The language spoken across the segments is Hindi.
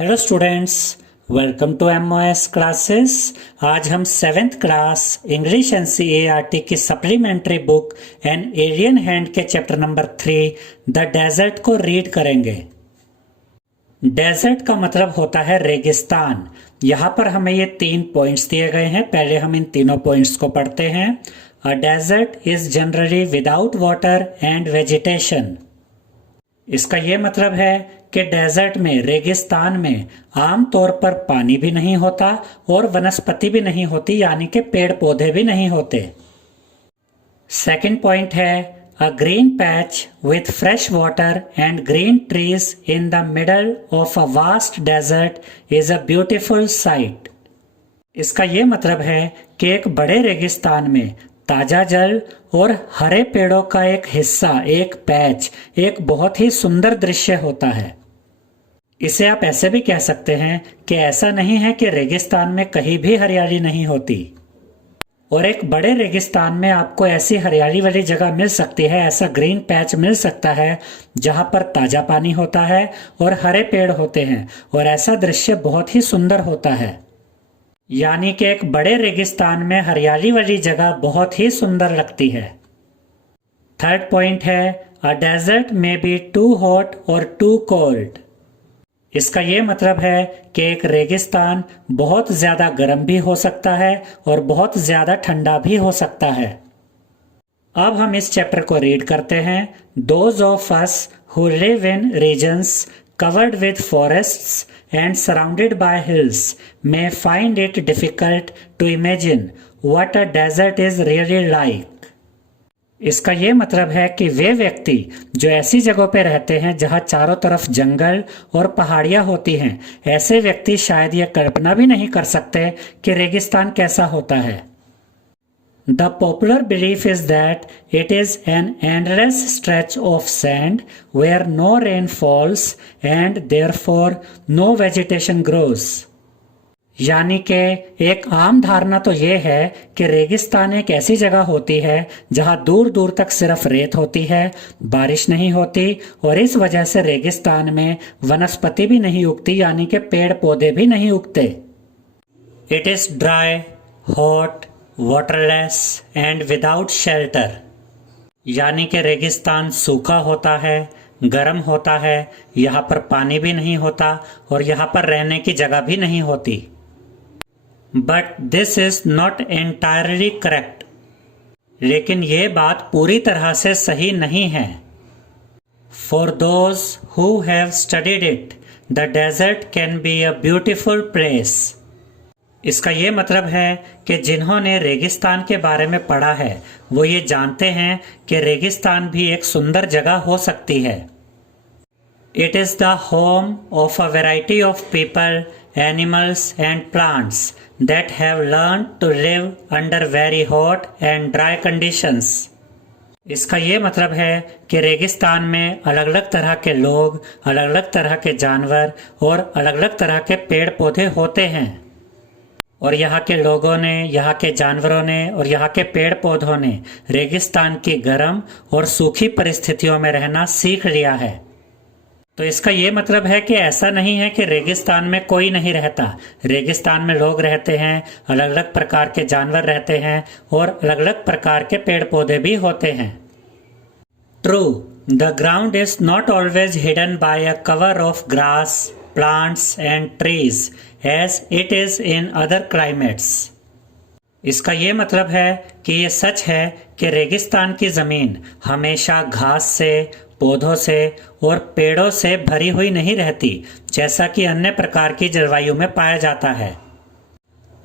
Hello students, welcome to MOS classes. आज हम 7th क्लास इंग्लिश एनसीईआरटी की supplementary book an alien hand के चैप्टर नंबर 3 द डेजर्ट को रीड करेंगे। डेजर्ट का मतलब होता है रेगिस्तान। यहाँ पर हमें ये 3 पॉइंट्स दिए गए हैं। पहले हम इन तीनों पॉइंट्स को पढ़ते हैं। A desert is generally without water and vegetation. इसका ये मतलब है कि डेजर्ट में, रेगिस्तान में आमतौर पर पानी भी नहीं होता और वनस्पति भी नहीं होती, यानी कि पेड़ पौधे भी नहीं होते। सेकंड पॉइंट है a green patch with fresh water and green trees in the middle of a vast desert is a beautiful sight. इसका ये मतलब है कि एक बड़े रेगिस्तान में ताजा जल और हरे पेड़ों का एक हिस्सा, एक पैच, एक बहुत ही सुंदर दृश्य होता है। इसे आप ऐसे भी कह सकते हैं कि ऐसा नहीं है कि रेगिस्तान में कहीं भी हरियाली नहीं होती, और एक बड़े रेगिस्तान में आपको ऐसी हरियाली वाली जगह मिल सकती है, ऐसा ग्रीन पैच मिल सकता है जहां पर ताजा पानी होता है और हरे पेड़ होते हैं, और ऐसा दृश्य बहुत ही सुंदर होता है। यानी कि एक बड़े रेगिस्तान में हरियाली वाली जगह बहुत ही सुंदर लगती है। थर्ड पॉइंट है a desert may be too hot और टू कोल्ड। इसका ये मतलब है कि एक रेगिस्तान बहुत ज्यादा गर्म भी हो सकता है और बहुत ज्यादा ठंडा भी हो सकता है। अब हम इस चैप्टर को रीड करते हैं। Those of us who live in regions covered with forests and surrounded by hills may find it difficult to imagine what a desert is really like. इसका ये मतलब है कि वे व्यक्ति जो ऐसी जगहों पे रहते हैं जहां चारों तरफ जंगल और पहाड़ियां होती हैं, ऐसे व्यक्ति शायद ये कल्पना भी नहीं कर सकते कि रेगिस्तान कैसा होता है। The popular belief is that it is an endless stretch of sand where no rain falls and therefore no vegetation grows. यानी कि एक आम धारणा तो ये है कि रेगिस्तान एक ऐसी जगह होती है जहां दूर दूर तक सिर्फ रेत होती है, बारिश नहीं होती, और इस वजह से रेगिस्तान में वनस्पति भी नहीं उगती, यानी कि पेड़ पौधे भी नहीं उगते। It is dry, hot, waterless and without shelter. यानी कि रेगिस्तान सूखा होता है, गर्म होता है, यहाँ पर पानी भी नहीं होता और यहाँ पर रहने की जगह भी नहीं होती। But this is not entirely correct. लेकिन ये बात पूरी तरह से सही नहीं है। For those who have studied it, the desert can be a beautiful place. इसका ये मतलब है कि जिन्होंने रेगिस्तान के बारे में पढ़ा है वो ये जानते हैं कि रेगिस्तान भी एक सुंदर जगह हो सकती है। It is the home of a variety of people, animals and plants that have learn to live under very hot and dry conditions. इसका ये मतलब है कि रेगिस्तान में अलग अलग तरह के लोग, अलग अलग तरह के जानवर और अलग अलग तरह के पेड़ पौधे होते हैं, और यहाँ के लोगों ने, यहाँ के जानवरों ने और यहाँ के पेड़ पौधों ने रेगिस्तान की गर्म और सूखी परिस्थितियों में रहना सीख लिया है। तो इसका ये मतलब है कि ऐसा नहीं है कि रेगिस्तान में कोई नहीं रहता। रेगिस्तान में लोग रहते हैं, अलग अलग प्रकार के जानवर रहते हैं और अलग अलग प्रकार के पेड़ पौधे भी होते हैं। True, the ground is not always hidden bye a cover of grass, plants and trees as it is in other climates. इसका ये मतलब है कि ये सच है कि रेगिस्तान की जमीन हमेशा घास से, पौधों से और पेड़ों से भरी हुई नहीं रहती, जैसा कि अन्य प्रकार की जलवायु में पाया जाता है।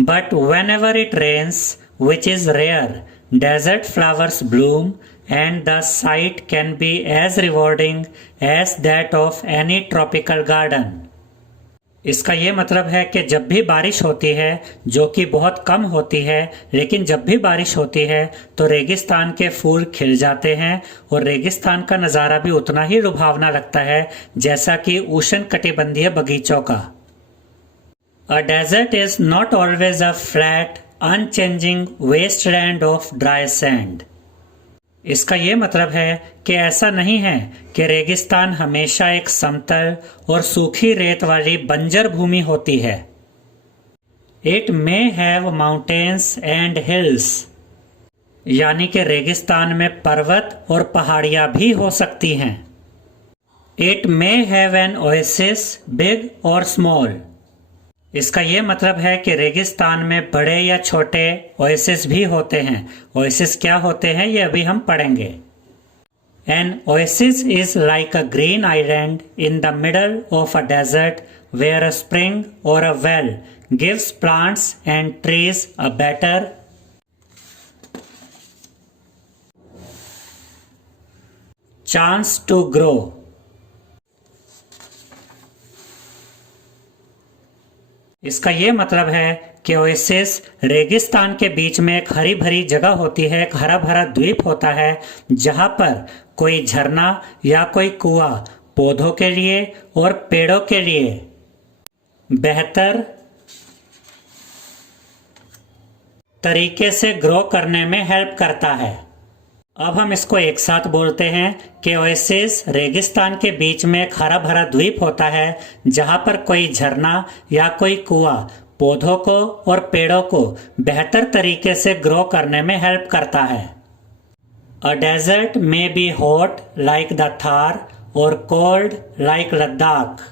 But whenever it rains, which is rare, desert flowers bloom and the sight can be as rewarding as that of any tropical garden. इसका ये मतलब है कि जब भी बारिश होती है, जो कि बहुत कम होती है, लेकिन जब भी बारिश होती है तो रेगिस्तान के फूल खिल जाते हैं और रेगिस्तान का नज़ारा भी उतना ही लुभावना लगता है जैसा कि उष्णकटिबंधीय बगीचों का। A desert is not always a flat, unchanging wasteland of dry sand. इसका ये मतलब है कि ऐसा नहीं है कि रेगिस्तान हमेशा एक समतल और सूखी रेत वाली बंजर भूमि होती है। It may have mountains and hills, यानी कि रेगिस्तान में पर्वत और पहाड़ियां भी हो सकती हैं। It may have an oasis big और स्मॉल, इसका ये मतलब है कि रेगिस्तान में बड़े या छोटे ओएसिस भी होते हैं। ओएसिस क्या होते हैं ये अभी हम पढ़ेंगे। An oasis is like a green island in the middle of a desert where a spring और a well gives plants and trees a better chance to grow. इसका ये मतलब है कि ओएसिस रेगिस्तान के बीच में एक हरी भरी जगह होती है, एक हरा भरा द्वीप होता है जहां पर कोई झरना या कोई कुआं पौधों के लिए और पेड़ों के लिए बेहतर तरीके से ग्रो करने में हेल्प करता है। अब हम इसको एक साथ बोलते हैं कि ओएसिस रेगिस्तान के बीच में एक हरा भरा द्वीप होता है जहां पर कोई झरना या कोई कुआं पौधों को और पेड़ों को बेहतर तरीके से ग्रो करने में हेल्प करता है। A desert may be hot like the Thar और कोल्ड लाइक लद्दाख।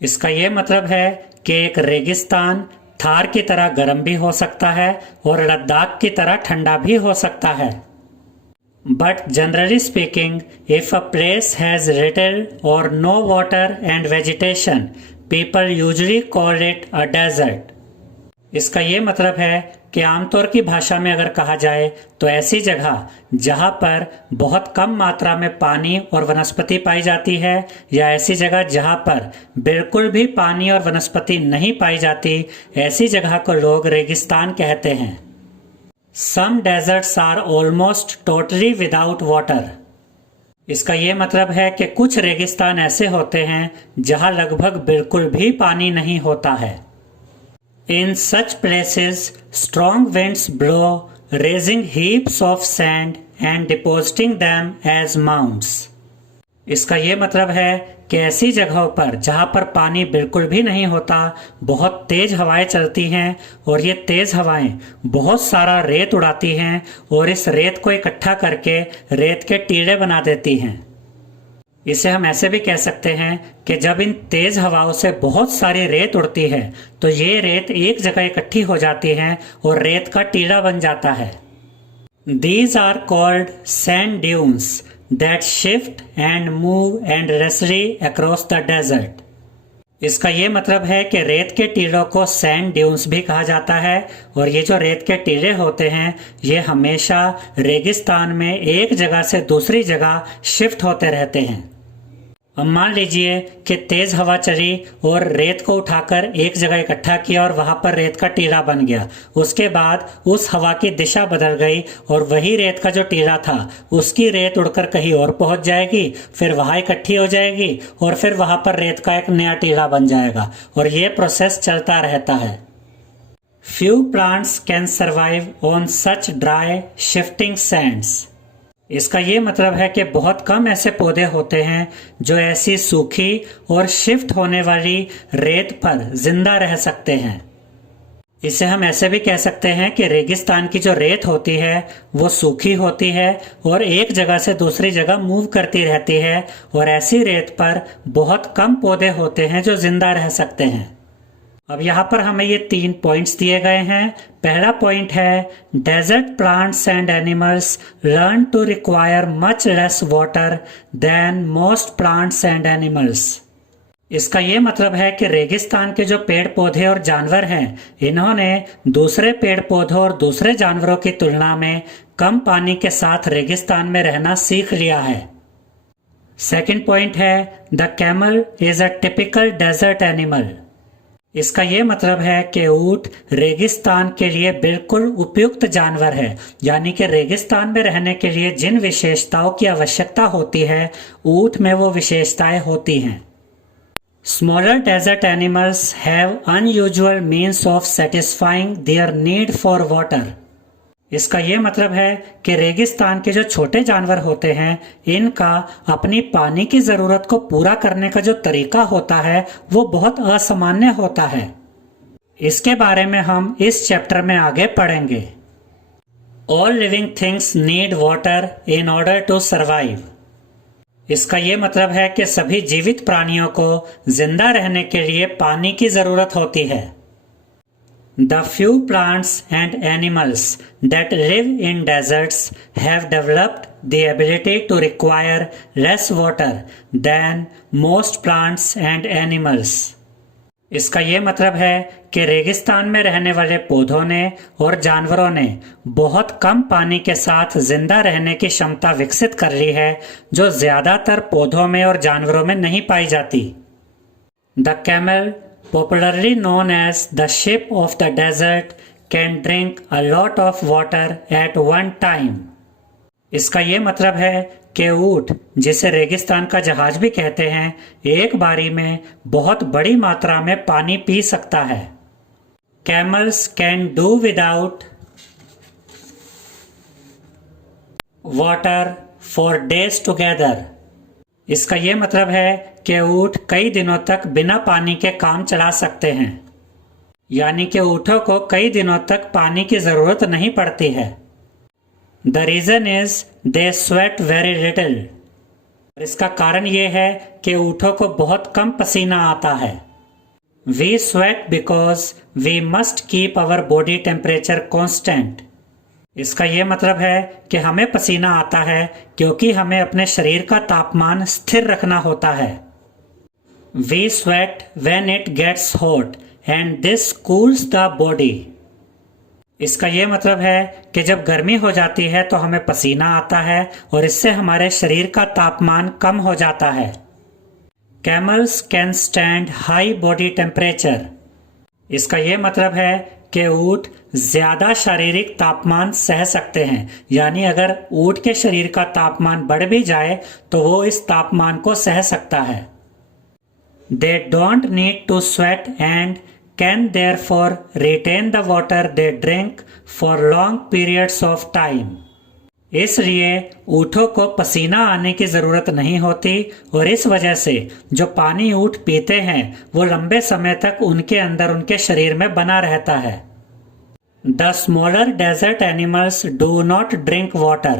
इसका ये मतलब है कि एक रेगिस्तान थार की तरह गर्म भी हो सकता है और लद्दाख की तरह ठंडा भी हो सकता है। But generally speaking, if a place has little or no water and vegetation, people usually call it a desert. इसका ये मतलब है कि आमतौर की भाषा में अगर कहा जाए तो ऐसी जगह जहाँ पर बहुत कम मात्रा में पानी और वनस्पति पाई जाती है या ऐसी जगह जहाँ पर बिल्कुल भी पानी और वनस्पति नहीं पाई जाती, ऐसी जगह को लोग रेगिस्तान कहते हैं। Some deserts are almost totally without water. इसका ये मतलब है कि कुछ रेगिस्तान ऐसे होते हैं जहां लगभग बिल्कुल भी पानी नहीं होता है। In such places, strong winds blow, raising heaps of sand and depositing them as mounds. इसका ये मतलब है कि ऐसी जगहों पर जहाँ पर पानी बिल्कुल भी नहीं होता, बहुत तेज हवाएं चलती हैं और ये तेज हवाएं बहुत सारा रेत उड़ाती हैं और इस रेत को इकट्ठा करके रेत के टीले बना देती हैं। इसे हम ऐसे भी कह सकते हैं कि जब इन तेज हवाओं से बहुत सारी रेत उड़ती है तो ये रेत एक जगह इकट्ठी हो जाती है और रेत का टीला बन जाता है। These are called sand dunes that shift and move endlessly across the desert. इसका ये मतलब है कि रेत के टीलों को सैंड ड्यून्स भी कहा जाता है और ये जो रेत के टीले होते हैं ये हमेशा रेगिस्तान में एक जगह से दूसरी जगह शिफ्ट होते रहते हैं। अब मान लीजिए कि तेज हवा चली और रेत को उठाकर एक जगह इकट्ठा किया और वहां पर रेत का टीला बन गया। उसके बाद उस हवा की दिशा बदल गई और वही रेत का जो टीला था उसकी रेत उड़कर कहीं और पहुंच जाएगी, फिर वहां इकट्ठी हो जाएगी और फिर वहां पर रेत का एक नया टीला बन जाएगा और ये प्रोसेस चलता रहता है। Few plants can survive on such dry shifting sands. इसका ये मतलब है कि बहुत कम ऐसे पौधे होते हैं जो ऐसी सूखी और शिफ्ट होने वाली रेत पर जिंदा रह सकते हैं। इसे हम ऐसे भी कह सकते हैं कि रेगिस्तान की जो रेत होती है वो सूखी होती है और एक जगह से दूसरी जगह मूव करती रहती है और ऐसी रेत पर बहुत कम पौधे होते हैं जो जिंदा रह सकते हैं। अब यहाँ पर हमें ये 3 पॉइंट्स दिए गए हैं। पहला पॉइंट है desert plants and animals learn to require much less water than most plants and animals. इसका ये मतलब है कि रेगिस्तान के जो पेड़ पौधे और जानवर हैं इन्होंने दूसरे पेड़ पौधों और दूसरे जानवरों की तुलना में कम पानी के साथ रेगिस्तान में रहना सीख लिया है। सेकंड पॉइंट है the camel is a typical desert animal. इसका ये मतलब है कि ऊंट रेगिस्तान के लिए बिल्कुल उपयुक्त जानवर है, यानी कि रेगिस्तान में रहने के लिए जिन विशेषताओं की आवश्यकता होती है ऊंट में वो विशेषताएं होती हैं। Smaller desert animals have unusual means of satisfying their need for water. इसका ये मतलब है कि रेगिस्तान के जो छोटे जानवर होते हैं, इनका अपनी पानी की जरूरत को पूरा करने का जो तरीका होता है वो बहुत असामान्य होता है। इसके बारे में हम इस चैप्टर में आगे पढ़ेंगे। All living things need water in order to survive. इसका ये मतलब है कि सभी जीवित प्राणियों को जिंदा रहने के लिए पानी की जरूरत होती है। The few plants and animals that live in deserts have developed the ability to require less water than most plants and animals. इसका ये मतलब है कि रेगिस्तान में रहने वाले पौधों ने और जानवरों ने बहुत कम पानी के साथ जिंदा रहने की क्षमता विकसित कर ली है, जो ज्यादातर पौधों में और जानवरों में नहीं पाई जाती। The camel, popularly known as the sheep of the desert, can drink a lot of water at one time. इसका ये मतलब है कि ऊंट, जिसे रेगिस्तान का जहाज भी कहते हैं, एक बारी में बहुत बड़ी मात्रा में पानी पी सकता है। Camels can do without water for days together. इसका ये मतलब है कि ऊंट कई दिनों तक बिना पानी के काम चला सकते हैं, यानी कि ऊंटों को कई दिनों तक पानी की जरूरत नहीं पड़ती है। The reason is they sweat very little. इसका कारण ये है कि ऊंटों को बहुत कम पसीना आता है। We sweat because we must keep our body temperature constant. इसका ये मतलब है कि हमें पसीना आता है क्योंकि हमें अपने शरीर का तापमान स्थिर रखना होता है। We sweat when it gets hot and this cools the body. इसका ये मतलब है कि जब गर्मी हो जाती है तो हमें पसीना आता है और इससे हमारे शरीर का तापमान कम हो जाता है। Camels can stand high body temperature. इसका ये मतलब है कि ऊंट ज्यादा शारीरिक तापमान सह सकते हैं, यानी अगर ऊंट के शरीर का तापमान बढ़ भी जाए तो वो इस तापमान को सह सकता है। They don't need to sweat and can therefore retain the water they drink for long periods of time. इसलिए ऊंटों को पसीना आने की जरूरत नहीं होती और इस वजह से जो पानी ऊंट पीते हैं वो लंबे समय तक उनके अंदर उनके शरीर में बना रहता है। The smaller desert animals do not drink water.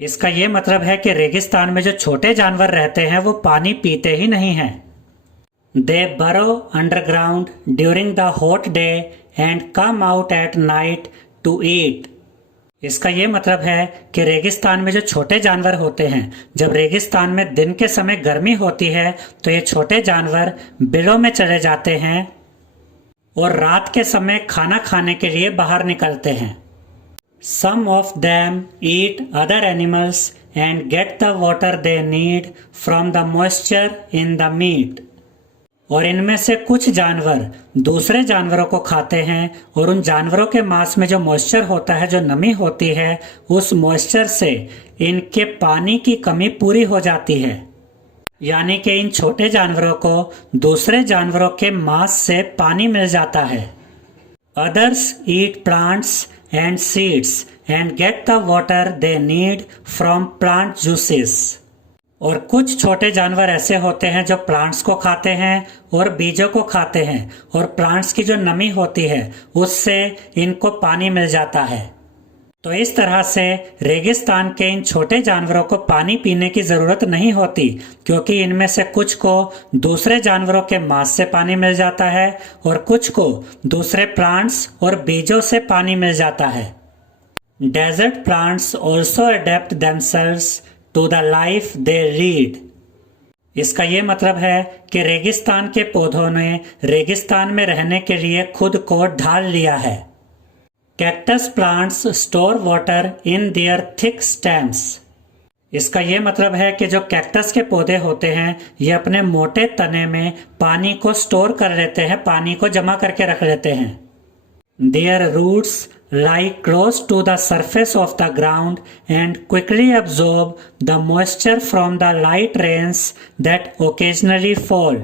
इसका ये मतलब है कि रेगिस्तान में जो छोटे जानवर रहते हैं वो पानी पीते ही नहीं हैं। They burrow underground during the hot day and come out at night to eat. इसका ये मतलब है कि रेगिस्तान में जो छोटे जानवर होते हैं, जब रेगिस्तान में दिन के समय गर्मी होती है तो ये छोटे जानवर बिलों में चले जाते हैं और रात के समय खाना खाने के लिए बाहर निकलते हैं। Some of them eat other animals and get the water they need from the moisture in the meat. और इनमें से कुछ जानवर दूसरे जानवरों को खाते हैं और उन जानवरों के मांस में जो मॉइस्चर होता है, जो नमी होती है, उस मॉइस्चर से इनके पानी की कमी पूरी हो जाती है, यानी कि इन छोटे जानवरों को दूसरे जानवरों के मांस से पानी मिल जाता है। Others eat plants and seeds and get the water they need from plant juices. और कुछ छोटे जानवर ऐसे होते हैं जो प्लांट्स को खाते हैं और बीजों को खाते हैं और प्लांट्स की जो नमी होती है उससे इनको पानी मिल जाता है। तो इस तरह से रेगिस्तान के इन छोटे जानवरों को पानी पीने की जरूरत नहीं होती, क्योंकि इनमें से कुछ को दूसरे जानवरों के मांस से पानी मिल जाता है और कुछ को दूसरे प्लांट्स और बीजों से पानी मिल जाता है। Desert plants also adapt themselves to the life they lead. इसका ये मतलब है कि रेगिस्तान के पौधों ने रेगिस्तान में रहने के लिए खुद को ढाल लिया है। Cactus plants store water in their thick stems. इसका ये मतलब है कि जो कैक्टस के पौधे होते हैं ये अपने मोटे तने में पानी को स्टोर कर लेते हैं, पानी को जमा करके रख लेते हैं। Their roots lie close to the surface of the ground and quickly absorb the moisture from the light rains that occasionally fall.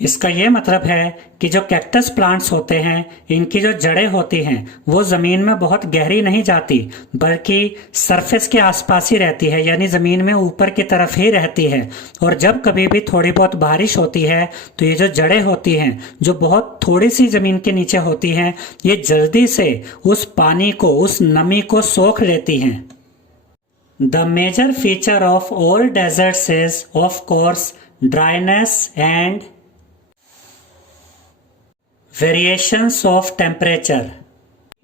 इसका ये मतलब है कि जो कैक्टस प्लांट्स होते हैं, इनकी जो जड़ें होती हैं वो ज़मीन में बहुत गहरी नहीं जाती, बल्कि सरफेस के आसपास ही रहती है, यानी ज़मीन में ऊपर की तरफ ही रहती है। और जब कभी भी थोड़ी बहुत बारिश होती है तो ये जो जड़ें होती हैं, जो बहुत थोड़ी सी ज़मीन के नीचे होती हैं, ये जल्दी से उस पानी को, उस नमी को सोख लेती हैं। The major feature of all deserts is, of course, dryness and variations of temperature.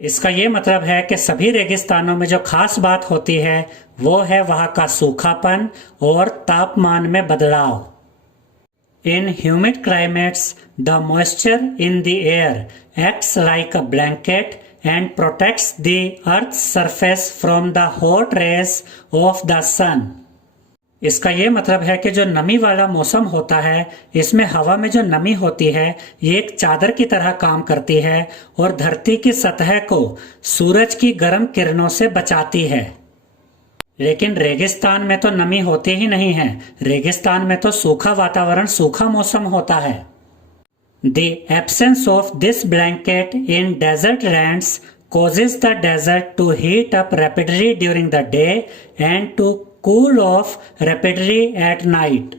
इसका ये मतलब है कि सभी रेगिस्तानों में जो खास बात होती है वो है वहाँ का सूखापन और तापमान में बदलाव। In humid climates the moisture in the air acts like a blanket and protects the earth surface from the hot rays of the sun. इसका ये मतलब है कि जो नमी वाला मौसम होता है, इसमें हवा में जो नमी होती है ये एक चादर की तरह काम करती है और धरती की सतह को सूरज की गर्म किरणों से बचाती है। लेकिन रेगिस्तान में तो नमी होती ही नहीं है। रेगिस्तान में तो सूखा वातावरण, सूखा मौसम होता है। The absence of this blanket in desert lands causes the desert to heat up rapidly during the day and to cool off rapidly at night।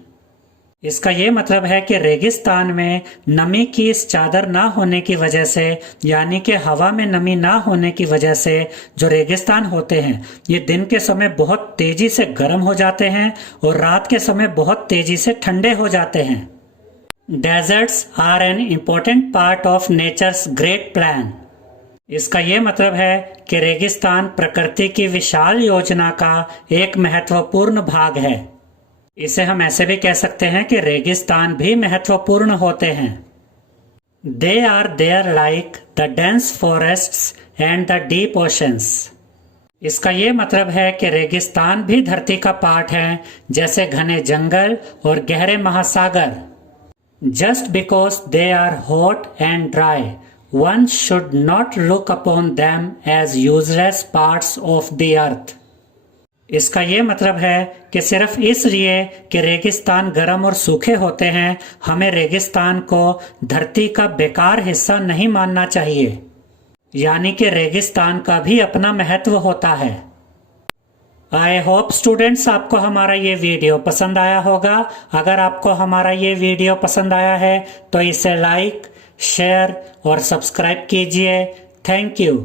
इसका ये मतलब है कि रेगिस्तान में नमी की इस चादर ना होने की वजह से, यानी कि हवा में नमी ना होने की वजह से, जो रेगिस्तान होते हैं ये दिन के समय बहुत तेजी से गर्म हो जाते हैं और रात के समय बहुत तेजी से ठंडे हो जाते हैं। Deserts are an important part of nature's great plan. इसका ये मतलब है कि रेगिस्तान प्रकृति की विशाल योजना का एक महत्वपूर्ण भाग है। इसे हम ऐसे भी कह सकते हैं कि रेगिस्तान भी महत्वपूर्ण होते हैं। They are there like the dense forests and the deep oceans. इसका ये मतलब है कि रेगिस्तान भी धरती का पार्ट है, जैसे घने जंगल और गहरे महासागर। Just because they are hot and dry, one should not look upon them as useless parts of the earth। इसका ये मतलब है कि सिर्फ इसलिए कि रेगिस्तान गर्म और सूखे होते हैं, हमें रेगिस्तान को धरती का बेकार हिस्सा नहीं मानना चाहिए। यानी कि रेगिस्तान का भी अपना महत्व होता है। आई होप स्टूडेंट्स आपको हमारा ये वीडियो पसंद आया होगा। अगर आपको हमारा ये वीडियो पसंद आया है तो इसे लाइक, शेयर और सब्सक्राइब कीजिए। Thank you.